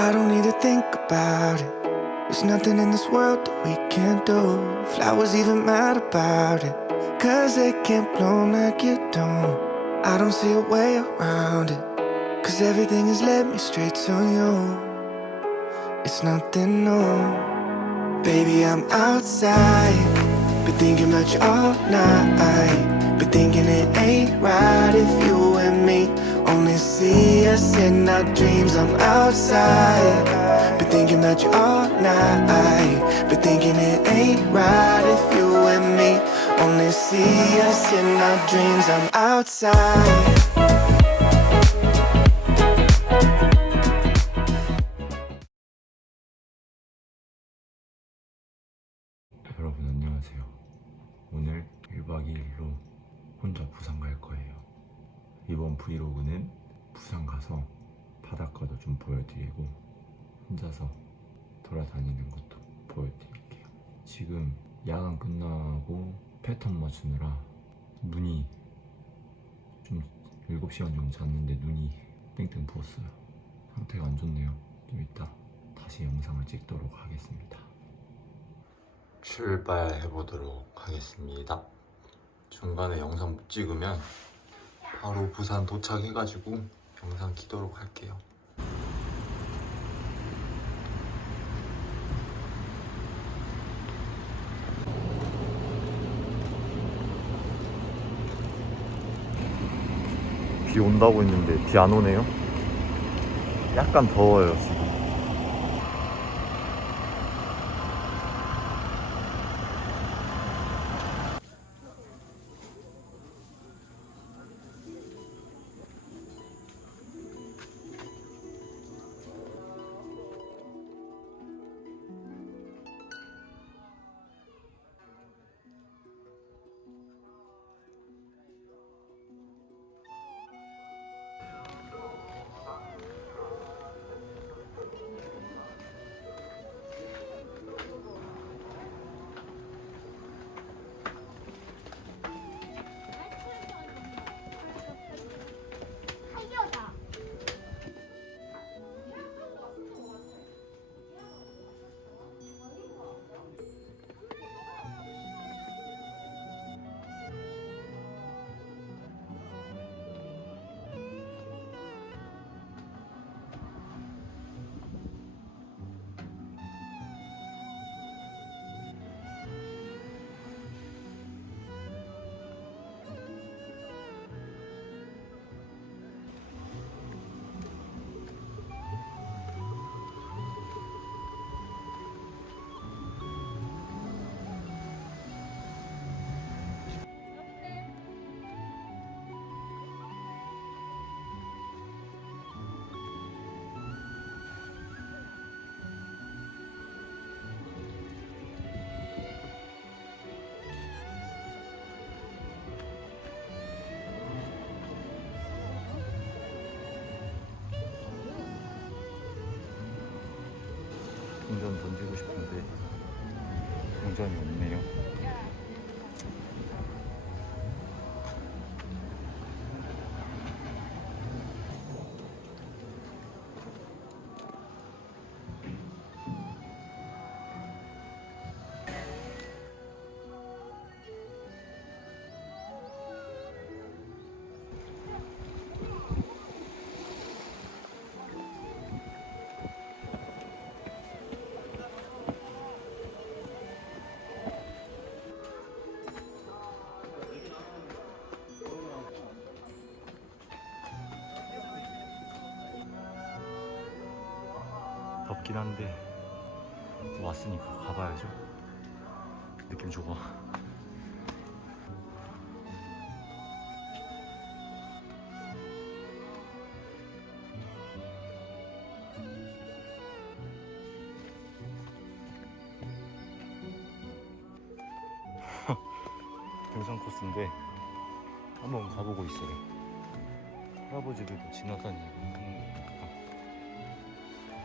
I don't need to think about it. There's nothing in this world that we can't do. Flowers even mad about it. Cause they can't bloom like you don't. I don't see a way around it. Cause everything has led me straight to you. It's nothing new. Baby, I'm outside. Been thinking about you all night. Been thinking it ain't right if you and me only see us in our dreams. I'm outside. Been thinking about you all night. Been thinking it ain't right if you and me only see us in our dreams. I'm outside. 여러분 안녕하세요. 오늘 1박 2일로 혼자 부산 갈 거예요. 이번 브이로그는 부산 가서 바닷가도 좀 보여드리고 혼자서 돌아다니는 것도 보여드릴게요. 지금 야간 끝나고 패턴 맞추느라 눈이 좀 7시간 정도 잤는데 눈이 땡땡 부었어요. 상태가 안 좋네요. 좀 이따 다시 영상을 찍도록 하겠습니다. 출발해 보도록 하겠습니다. 중간에 영상 못 찍으면 바로 부산 도착해가지고 영상 키도록 할게요. 비 온다고 했는데 비 안 오네요. 약간 더워요 동전 던지고 싶은데 동전이 없네요. 덥긴 한데 왔으니까 가봐야죠. 느낌 좋아. 등산 코스인데 한번 가보고 있어요. 할아버지들도 지나다니고 하는 거.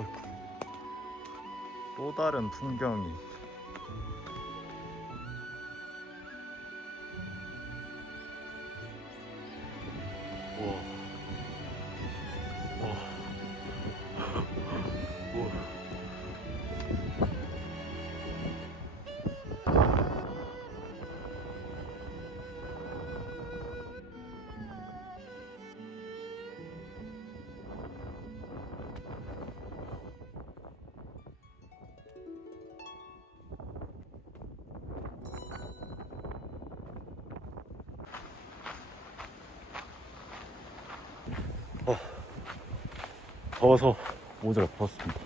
어이쿠. 또 다른 풍경이 더워서 모자를 벗었습니다.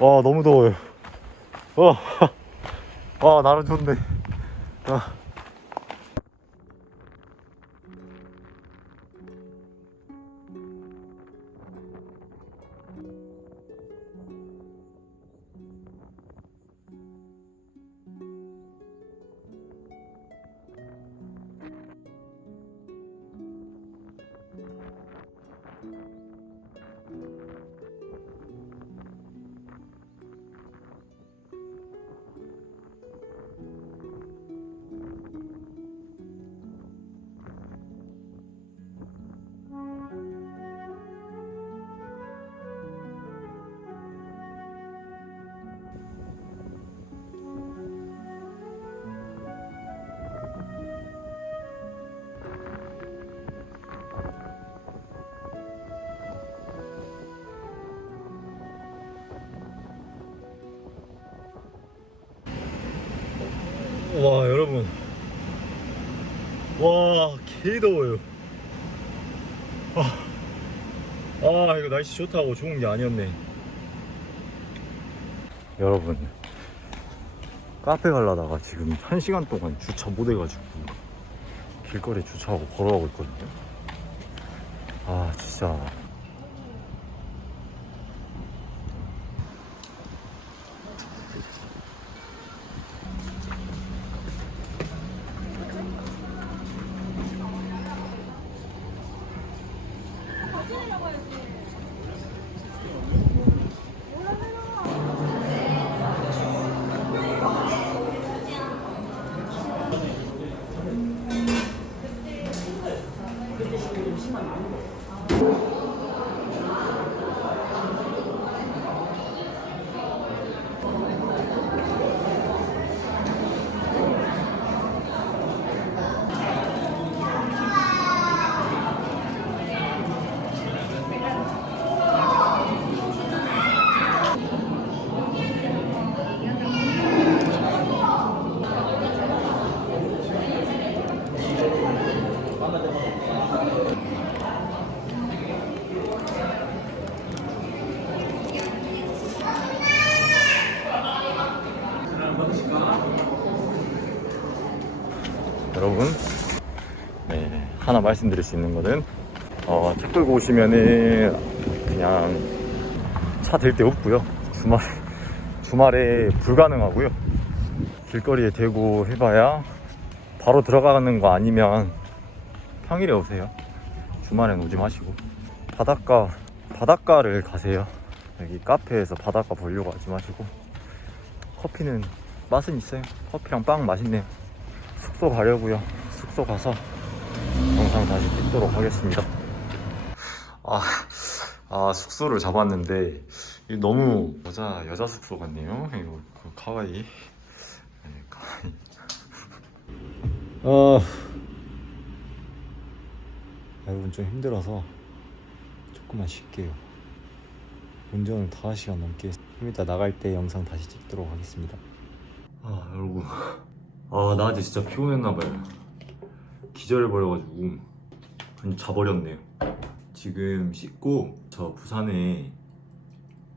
와 너무 더워요. 와, 와 나름 좋네. 아. 여러분 와 개더워요. 아, 아 이거 날씨 좋다고 좋은 게 아니었네. 여러분 카페 가려다가 지금 1시간 동안 주차 못 해가지고 길거리에 주차하고 걸어가고 있거든요. 아 진짜 여러분 네 하나 말씀드릴 수 있는 거는 어, 차 끌고 오시면은 그냥 차댈데 없고요. 주말 주말에 불가능하고요. 길거리에 대고 해봐야 바로 들어가는 거 아니면 평일에 오세요. 주말엔 오지 마시고. 바닷가 바닷가를 가세요. 여기 카페에서 바닷가 보려고 하지 마시고. 커피는 맛은 있어요. 커피랑 빵 맛있네요 숙소 가려고요. 숙소 가서 영상 다시 찍도록 하겠습니다. 아, 아 숙소를 잡았는데 너무 여자 여자 숙소 같네요. 이거 그 카와이. 네, 카와이. 아, 여러분 좀 힘들어서 조금만 쉴게요. 운전을 5시간 넘게 좀 이따 나갈 때 영상 다시 찍도록 하겠습니다. 아 여러분 아 낮에 진짜 피곤했나봐요 기절해 버려가지고 완전 자버렸네요. 지금 씻고 저 부산에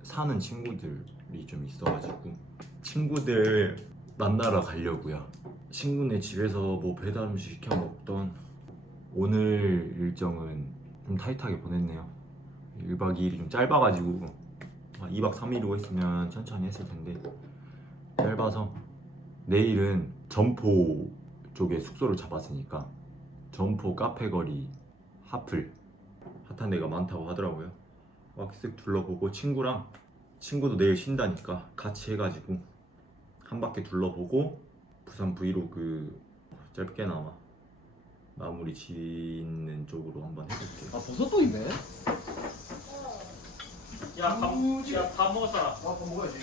사는 친구들이 좀 있어가지고 친구들 만나러 가려고요. 친구네 집에서 뭐 배달 음식 시켜 먹던 오늘 일정은 좀 타이트하게 보냈네요. 1박 2일이 좀 짧아가지고 2박 3일이고 했으면 천천히 했을 텐데 짧아서 내일은 점포 쪽에 숙소를 잡았으니까 점포 카페거리 하플 핫한 데가 많다고 하더라고요 왁쓱 둘러보고 친구랑 친구도 내일 쉰다니까 같이 해가지고 한 바퀴 둘러보고 부산 브이로그 짧게나마 마무리 짓는 쪽으로 한번 해볼게요 아 버섯도 있네. 야, 밥, 야, 밥 먹었잖아 아, 그거 먹어야지.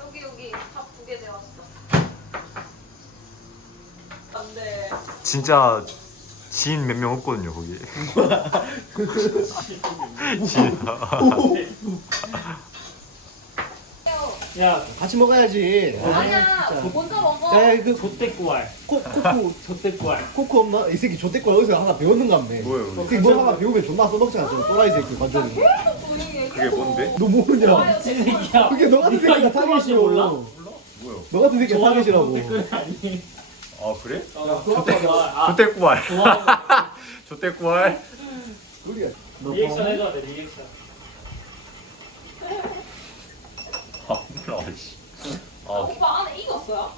여기 여기 밥 두개 데웠어. 안돼. 진짜 지인 몇 명 없거든요 거기 지인 야, 같이 먹어야지. 아니야 먼저 먹어 야, 그 좆대꾸알. 코, 코코, 좆대꾸알. 코코 없나? 이 새끼 조태권 어디서 하나 배웠는가 보네. 뭐예요, 이 새끼 뭐 하나 배우면 존나 써먹잖아, 저 또라이 새끼, 완전히. 그게 뭔데? 너 모르냐? 새끼야. 그게 너 같은 새끼가 타겟이라고. 몰라? 너 같은 새끼가 타겟이라고. 좆대꾸알 아니. 아 그래? 좆대꾸알. 아, 조태꾸알 좋아하는 조태꾸알 그래. 리액션 해줘야 돼, 리액션. 아 몰라 씨. 아 오빠 안에 익었어요?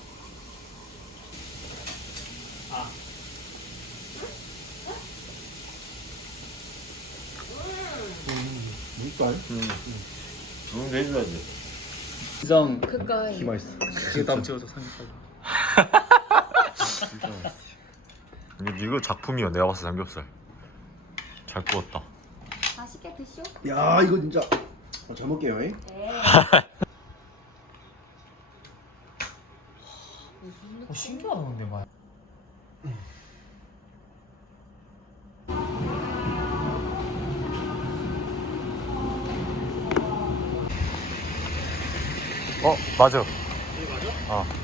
물깔? 응 해줘야지 이성 그니까 맛있어. 이거 다음 찍어 줘 상처 근데 이거 작품이야 내가 봤을 때 삼겹살. 잘 구웠다. 맛있게 드쇼 야, 이거 진짜. 어, 잘 먹게요, 잉? 어, 신기하다 근데 말. 어 맞아. 어 이거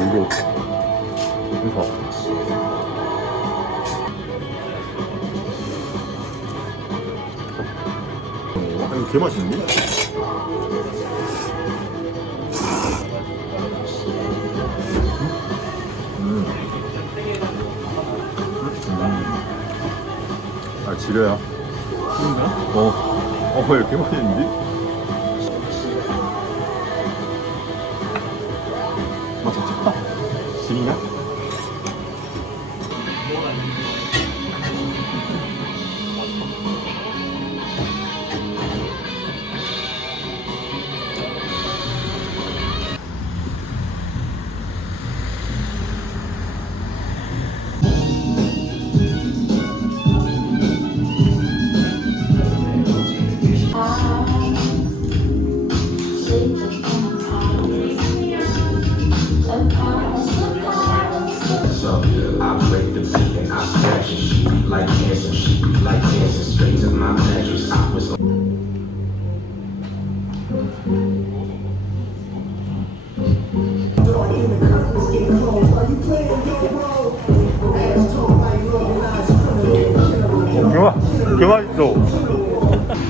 야 이거 이거 아, 이거 개 맛있는데? 음. 음. 아 지려야? 어, 어, 이렇게 맛있는데? 어, 개 맛, 개 맛있어.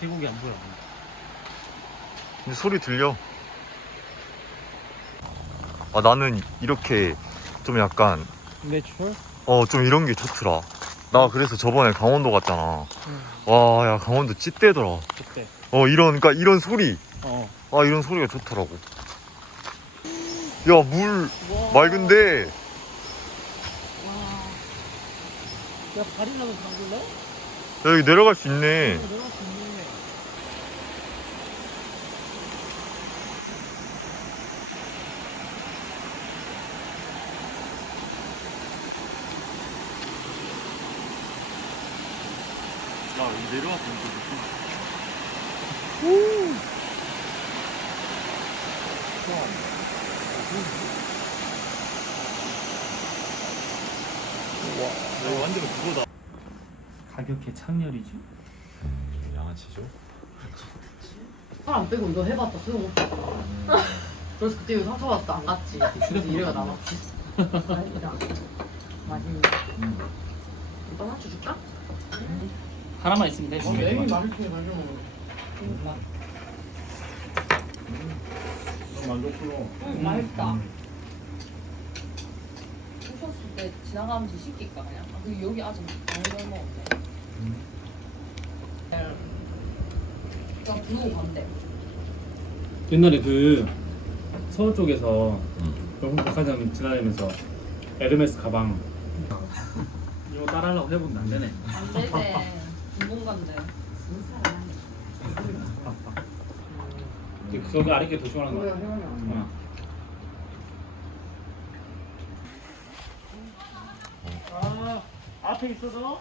태국이 안 보여. 근데 소리 들려. 아, 나는 이렇게 좀 약간, 매출? 어, 좀 이런 게 좋더라. 나 그래서 저번에 강원도 갔잖아. 와, 야, 강원도 찐대더라. 그때. 어, 이런, 그니까 이런 소리. 어. 아, 이런 소리가 좋더라고. 야, 물 맑은데. 야 발이라도 담글래? 야, 여기 내려갈 수 있네. 내려갈 수 있네. 야, 여기 내려가서 이렇게 와, 완전 그거다. 가격에 창렬이지? 양아치죠? 사람 빼고 이거 해봤자 소용없어. 그래서 그때 이거 상처 받았을 때안 갔지. 그래서 이래가 남았지. 아니다. 맛있네. 이거 하나 줄까? 하나만 있으면 돼. 어, 애기 맛있게 가져. 응, 맛있다. 때 지나가면서 시킬까 그냥. 아, 그리고 여기 아직 얼마 없네. 그냥 부르고 간대. 옛날에 그 서울 쪽에서 영국 백화점 지나다니면서 에르메스 가방 이거 따라하려고 해본다 안 되네. 안 되대. 중공간대. 그거 아랫게 더 시원한 거. 그래 형이야. 어. 아 앞에 있어서